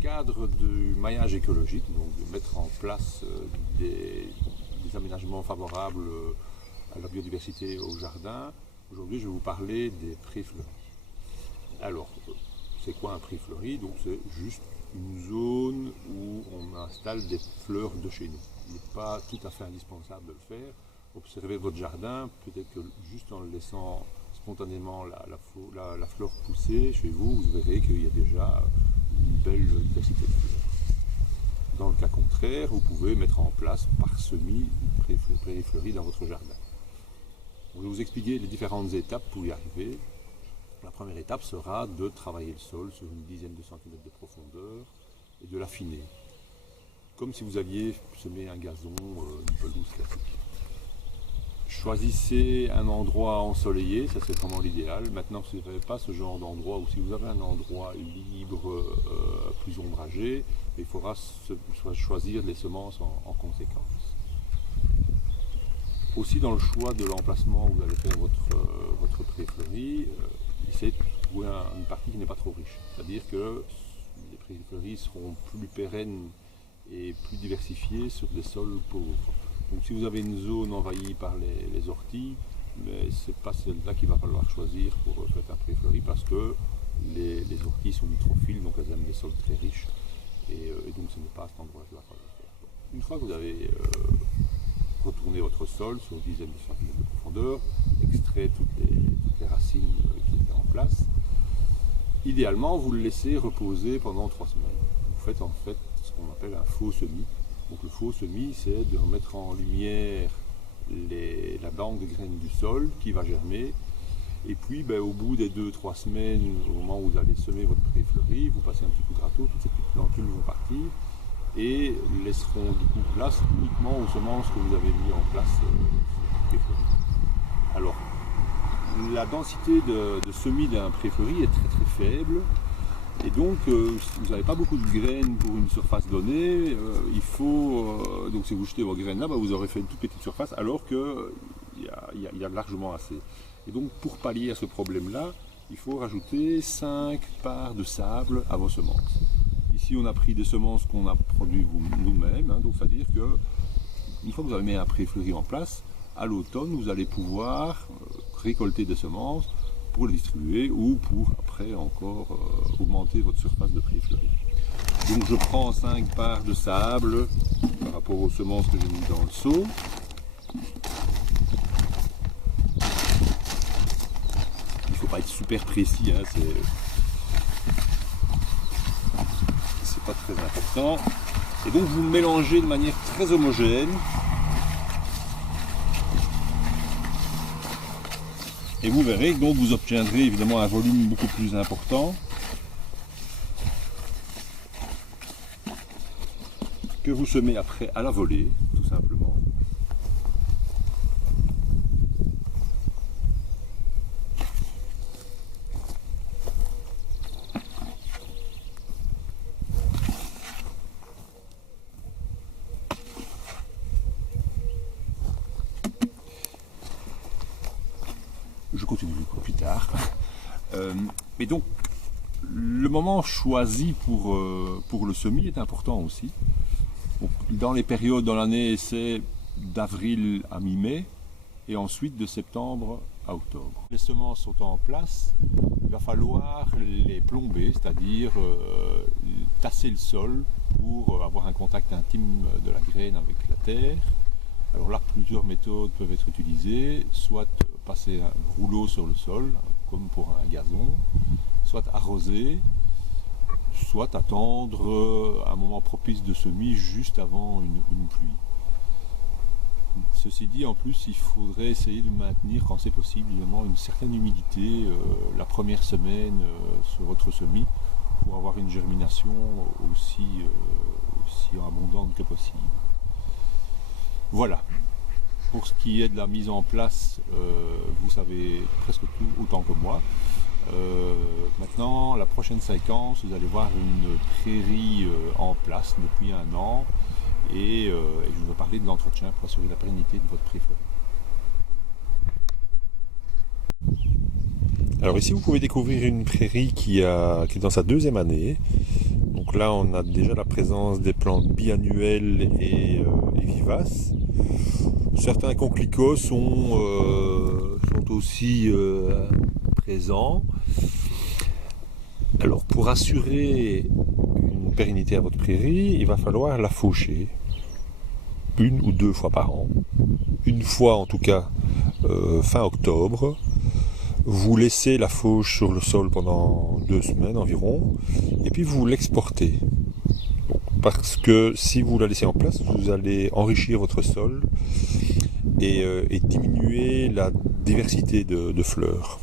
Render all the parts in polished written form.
cadre du maillage écologique, donc de mettre en place des aménagements favorables à la biodiversité au jardin, aujourd'hui je vais vous parler des prés fleuris. Alors, c'est quoi un pré fleuri? Donc c'est juste une zone où on installe des fleurs de chez nous. Il n'est pas tout à fait indispensable de le faire. Observez votre jardin, peut-être que juste en le laissant spontanément la fleur pousser chez vous, vous verrez qu'il y a déjà une belle diversité de fleurs. Dans le cas contraire, vous pouvez mettre en place par semis pré fleuri dans votre jardin. Je vais vous expliquer les différentes étapes pour y arriver. La première étape sera de travailler le sol sur une dizaine de centimètres de profondeur et de l'affiner, comme si vous alliez semer un gazon, une pelouse classique. Choisissez un endroit ensoleillé, ça c'est vraiment l'idéal. Maintenant, si vous n'avez pas ce genre d'endroit, ou si vous avez un endroit libre, plus ombragé, il faudra choisir les semences en conséquence. Aussi, dans le choix de l'emplacement où vous allez faire votre pré fleuri, essayez de trouver une partie qui n'est pas trop riche. C'est-à-dire que les pré fleuris seront plus pérennes et plus diversifiés sur des sols pauvres. Donc si vous avez une zone envahie par les orties, mais ce n'est pas celle-là qu'il va falloir choisir pour faire un pré fleuri, parce que les orties sont nitrophiles, donc elles aiment des sols très riches, et donc ce n'est pas à cet endroit qu'il va falloir faire. Une fois que vous avez retourné votre sol sur une dizaine de centimètres de profondeur, extrait toutes les racines qui étaient en place, idéalement vous le laissez reposer pendant 3 semaines. Vous faites en fait ce qu'on appelle un faux semis. Donc le faux semis, c'est de remettre en lumière la banque de graines du sol qui va germer. Et puis au bout des 2-3 semaines, au moment où vous allez semer votre pré fleuri, vous passez un petit coup de râteau, toutes ces petites plantules vont partir et laisseront du coup place uniquement aux semences que vous avez mis en place sur le pré fleuri. Alors, la densité de semis d'un pré fleuri est très très faible. Et donc, vous n'avez pas beaucoup de graines pour une surface donnée. Donc si vous jetez vos graines là, vous aurez fait une toute petite surface, alors qu'il y a largement assez. Et donc, pour pallier à ce problème-là, il faut rajouter 5 parts de sable à vos semences. Ici, on a pris des semences qu'on a produites nous-mêmes, donc c'est-à-dire que une fois que vous avez mis un pré fleuri en place, à l'automne, vous allez pouvoir récolter des semences pour les distribuer ou pour après encore augmenter votre surface de pré fleuri. Donc je prends 5 parts de sable par rapport aux semences que j'ai mis dans le seau. Il ne faut pas être super précis, c'est pas très important. Et donc vous mélangez de manière très homogène. Et vous verrez que donc vous obtiendrez évidemment un volume beaucoup plus important que vous semez après à la volée, tout simplement. Je continue plus tard. Mais donc, le moment choisi pour le semis est important aussi. Donc, dans les périodes dans l'année, c'est d'avril à mi-mai et ensuite de septembre à octobre. Les semences sont en place, il va falloir les plomber, c'est-à-dire tasser le sol pour avoir un contact intime de la graine avec la terre. Alors là, plusieurs méthodes peuvent être utilisées, soit passer un rouleau sur le sol, comme pour un gazon, soit arroser, soit attendre un moment propice de semis juste avant une pluie. Ceci dit, en plus, il faudrait essayer de maintenir, quand c'est possible, évidemment, une certaine humidité la première semaine sur votre semis pour avoir une germination aussi abondante que possible. Voilà. Pour ce qui est de la mise en place, vous savez presque tout autant que moi. Maintenant, la prochaine séquence, vous allez voir une prairie en place depuis 1 an et je vais parler de l'entretien pour assurer la pérennité de votre pré fleuri. Alors ici, vous pouvez découvrir une prairie qui est dans sa 2e année. Donc là on a déjà la présence des plantes biannuelles et vivaces. Certains coquelicots sont aussi présents. Alors pour assurer une pérennité à votre prairie, il va falloir la faucher 1 ou 2 fois par an. Une fois en tout cas fin octobre. Vous laissez la fauche sur le sol pendant 2 semaines environ, et puis vous l'exportez. Parce que si vous la laissez en place, vous allez enrichir votre sol et diminuer la diversité de fleurs.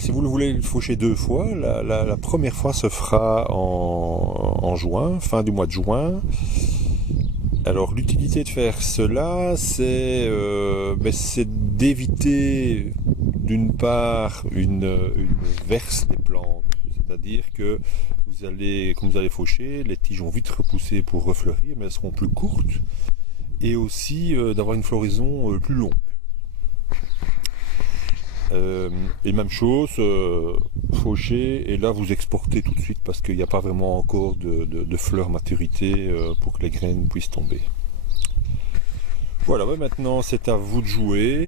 Si vous le voulez le faucher 2 fois, la première fois se fera en juin, fin du mois de juin. Alors l'utilité de faire cela, c'est d'éviter d'une part une verse des plantes, c'est-à-dire que quand vous allez faucher, les tiges vont vite repousser pour refleurir, mais elles seront plus courtes, et aussi d'avoir une floraison plus longue. Et même chose, faucher, et là vous exportez tout de suite parce qu'il n'y a pas vraiment encore de fleurs maturité pour que les graines puissent tomber. Voilà, maintenant c'est à vous de jouer.